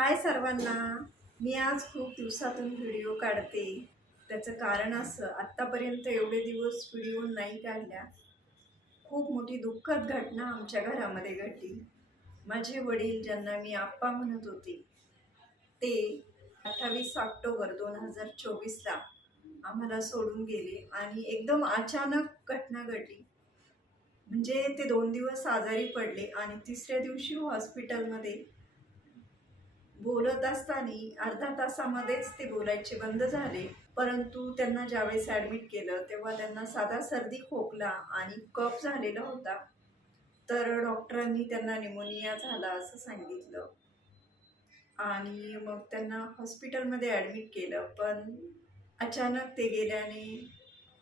हाय सर्वांना. मी आज खूप दिवसातून व्हिडिओ काढते. त्याचं कारण असं, आत्तापर्यंत एवढे दिवस व्हिडिओ नाही काढल्या. खूप मोठी दुःखद घटना आमच्या घरामध्ये घडली. माझे वडील, ज्यांना मी आप्पा म्हणत होते, ते 28 ऑक्टोबर 2024ला आम्हाला सोडून गेले आणि एकदम अचानक घटना घडली. म्हणजे ते 2 दिवस आजारी पडले आणि तिसऱ्या दिवशी हॉस्पिटलमध्ये बोलत असताना अर्ध्या तासामध्येच ते बोलायचे बंद झाले. परंतु त्यांना ज्यावेळेस ॲडमिट केलं तेव्हा त्यांना साधा सर्दी खोकला आणि कफ झालेला होता. तर डॉक्टरांनी त्यांना निमोनिया झाला असं सांगितलं आणि मग त्यांना हॉस्पिटलमध्ये ॲडमिट केलं. पण अचानक ते गेल्याने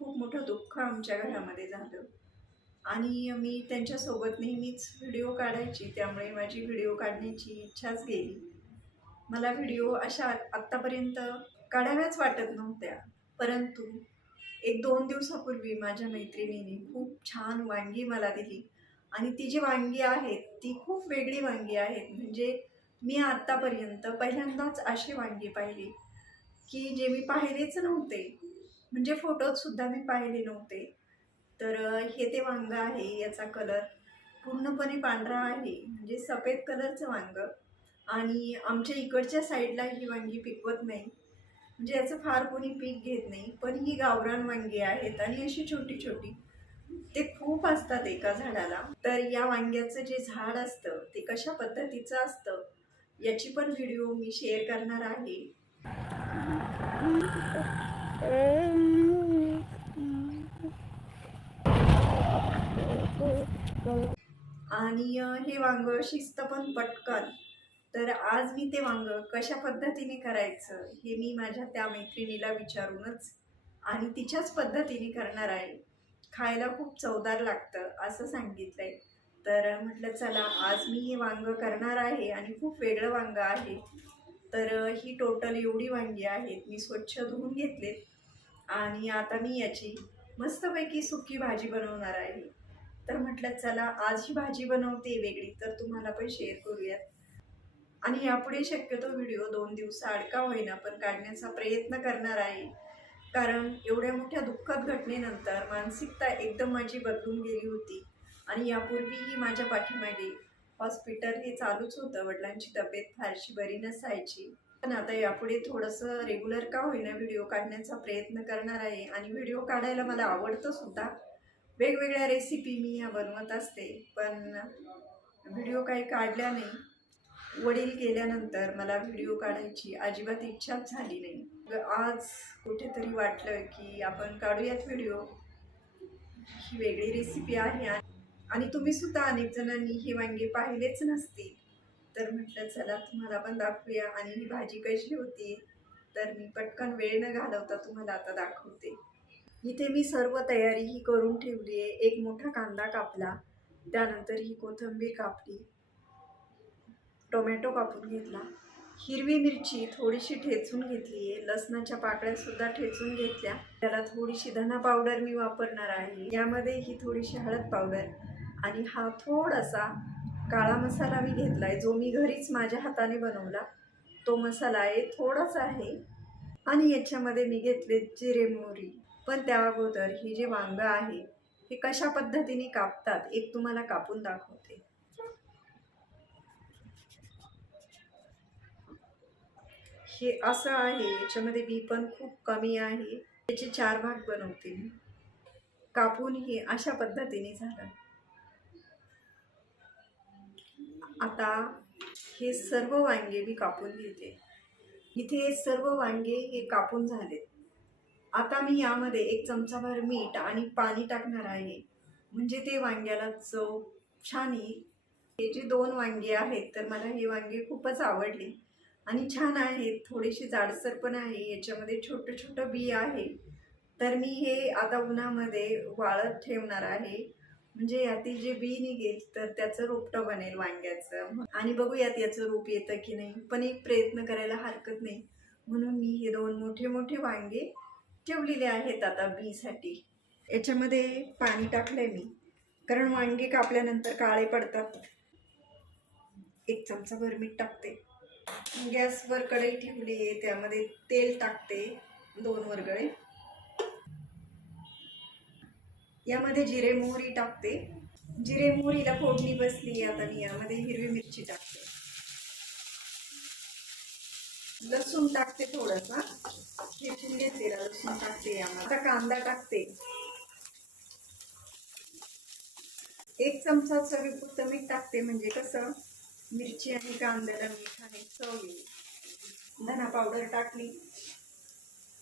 खूप मोठं दुःख आमच्या घरामध्ये झालं आणि मी त्यांच्यासोबत नेहमीच व्हिडिओ काढायची, त्यामुळे माझी व्हिडिओ काढण्याची इच्छाच गेली. मला व्हिडिओ अशा आत्तापर्यंत काढाव्याच वाटत नव्हत्या. परंतु 1-2 दिवसापूर्वी माझ्या मैत्रिणीने खूप छान वांगी मला दिली आणि ती जी वांगी आहेत ती खूप वेगळी वांगी आहेत. म्हणजे मी आत्तापर्यंत पहिल्यांदाच अशी वांगी पाहिली की जे मी पाहिलेच नव्हते. म्हणजे फोटोतसुद्धा मी पाहिले नव्हते. तर हे ते वांगं आहे. याचा कलर पूर्णपणे पांढरा आहे, म्हणजे सफेद कलरचं वांगं. आणि आमच्या इकडच्या साईडला ही वांगी पिकवत नाही, म्हणजे याचं फार कोणी पीक घेत नाही. पण ही गावरान वांगी आहेत आणि अशी छोटी छोटी, ते खूप असतात एका झाडाला. तर या वांग्याचं जे झाड असतं ते कशा पद्धतीचं असतं याची पण व्हिडिओ मी शेअर करणार आहे. आणि हे वांग शिजतं पण पटकन. तर आज मी ते वांग कशा पद्धतीने करायचं हे मी माझ्या त्या मैत्रिणीला विचारूनच आणि तिच्याच पद्धतीने करणार आहे. खायला खूप चवदार लागतं असं सांगितलंय. तर म्हटलं चला आज मी हे वांग करणार आहे आणि खूप वेगळं वांग आहे. तर ही टोटल एवढी वांगी आहेत. मी स्वच्छ धुवून घेतलेत आणि आता मी याची मस्तपैकी सुकी भाजी बनवणार आहे. तर म्हटलं चला आज ही भाजी बनवते वेगळी, तर तुम्हाला पण शेअर करूयात. आणि यापुढे शक्यतो व्हिडिओ 2 दिवसाआड का होईना पण काढण्याचा प्रयत्न करणार आहे. कारण एवढ्या मोठ्या दुःखद घटनेनंतर मानसिकता एकदम माझी बदलून गेली होती आणि यापूर्वीही माझ्या पाठीमागे हॉस्पिटल हे चालूच होतं. वडिलांची तब्येत फारशी बरी नसायची. पण आता यापुढे थोडंसं रेग्युलर का होईना व्हिडिओ काढण्याचा प्रयत्न करणार आहे आणि व्हिडिओ काढायला मला आवडतं सुद्धा. वेगवेगळ्या रेसिपी मी ह्या बनवत असते, पण व्हिडिओ काही काढल्या नाही. वडील गेल्यानंतर मला व्हिडिओ काढायची अजिबात इच्छाच झाली नाही. आज कुठेतरी वाटलं की आपण काढूयात व्हिडिओ. ही वेगळी रेसिपी आहे आणि तुम्ही सुद्धा अनेक जणांनी ही वांगी पाहिलेच नसतील. तर म्हटलं चला तुम्हाला पण दाखवूया. आणि ही भाजी कशी होती तर मी पटकन वेळ न घालवता तुम्हाला आता दाखवते. इथे मी सर्व तयारी ही करून ठेवली आहे. एक मोठा कांदा कापला, त्यानंतर ही कोथिंबीर कापली, टोमॅटो कापून घेतला, हिरवी मिरची थोडीशी ठेचून घेतली आहे, लसणाच्या पाकळ्यासुद्धा ठेचून घेतल्या. त्याला थोडीशी धना पावडर मी वापरणार आहे. यामध्ये ही थोडीशी हळद पावडर आणि हा थोडासा काळा मसाला मी घेतला आहे, जो मी घरीच माझ्या हाताने बनवला तो मसाला आहे. थोडासा आहे आणि याच्यामध्ये मी घेतले जिरे मोहरी. पण त्या अगोदर हे जे वांगं आहे हे कशा पद्धतीने कापतात एक तुम्हाला कापून दाखवते. हे असं आहे, याच्यामध्ये बी पण खूप कमी आहे. याचे 4 भाग बनवते मी. कापून हे अशा पद्धतीने झालं. आता हे सर्व वांगे मी कापून घेते. इथे सर्व वांगे हे कापून झालेत. आता मी यामध्ये 1 चमचाभर मीठ आणि पाणी टाकणार आहे, म्हणजे ते वांग्याला चव छान येईल. हे जे 2 वांगी आहेत तर मला ही वांगी खूपच आवडली आणि छान आहेत. थोडीशी जाडसर पण आहे. याच्यामध्ये छोटं छोटं बी आहे. तर मी हे आता उन्हामध्ये वाळत ठेवणार आहे, म्हणजे यातील जे बी निघेल तर त्याचं रोपटं बनेल वांग्याचं. आणि बघूयात याचं रोप येतं की नाही, पण एक प्रयत्न करायला हरकत नाही. म्हणून मी हे 2 मोठे मोठे वांगे ठेवलेले आहेत आता बीसाठी. याच्यामध्ये पाणी टाकलंय मी, कारण वांगे कापल्यानंतर काळे पडतात. 1 चमचाभर मीठ टाकते गॅसवर कढई ठेवली आहे, त्यामध्ये तेल टाकते 2 वरगळे. यामध्ये जिरे मोहरी टाकते. जिरे मोहरीला फोडणी बसली. आता मी यामध्ये हिरवी मिरची टाकते, लसूण टाकते थोडासा, ठेचून घेतलेला लसूण टाकते. यामध्ये आता कांदा टाकते. 1 चमचा चवीपुरतं मीठ टाकते, म्हणजे कसं मिरची आणि कांद्याला मिठाने चव येईल. धना पावडर टाकली,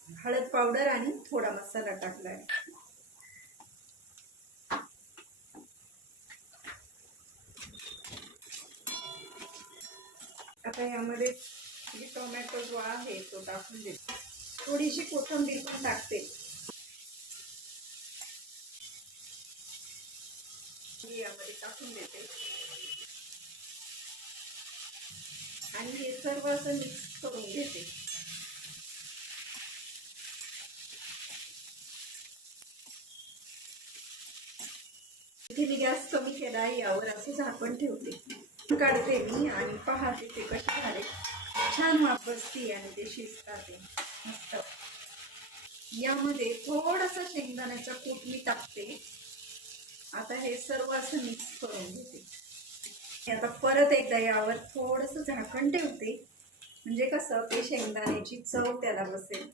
हळद पावडर आणि थोडा मसाला टाकलाय. आता यामध्ये टोमॅटो जो आहे तो टाकून देते. थोडीशी कोथिंबीर पण टाकते. यामध्ये टाकून देते आणि हे सर्व असं मिक्स करून घेते. इथे मी गॅस कमी केला आहे. यावर असं झाकण ठेवते, काढते मी आणि पाहते ते कसे झाले. छान वाफ बसते आणि ते शिजतात मस्त. यामध्ये थोडासा शेंगदाण्याचा कूट मी टाकते. आता हे सर्व असं मिक्स करून घेते. आता परत एकदा यावर थोडंसं झाकण ठेवते, म्हणजे कसं ते शेंगदाण्याची चव त्याला बसेल.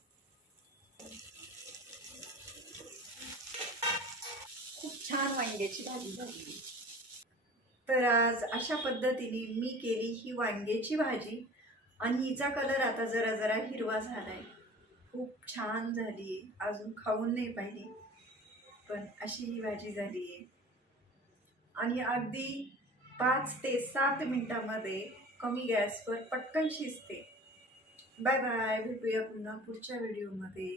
खूप छान वांग्याची भाजी झाली. तर आज अशा पद्धतीने मी केली ही वांग्याची भाजी आणि हिचा कलर आता जरा जरा हिरवा झालाय. खूप छान झाली. अजून खाऊन नाही पाहिली, पण अशी ही भाजी झाली आहे आणि अगदी 5 ते 7 मिनिटामध्ये कमी गॅसवर पटकन शिजते. Bye bye. भेटूया पुन्हा पुढच्या व्हिडिओमध्ये.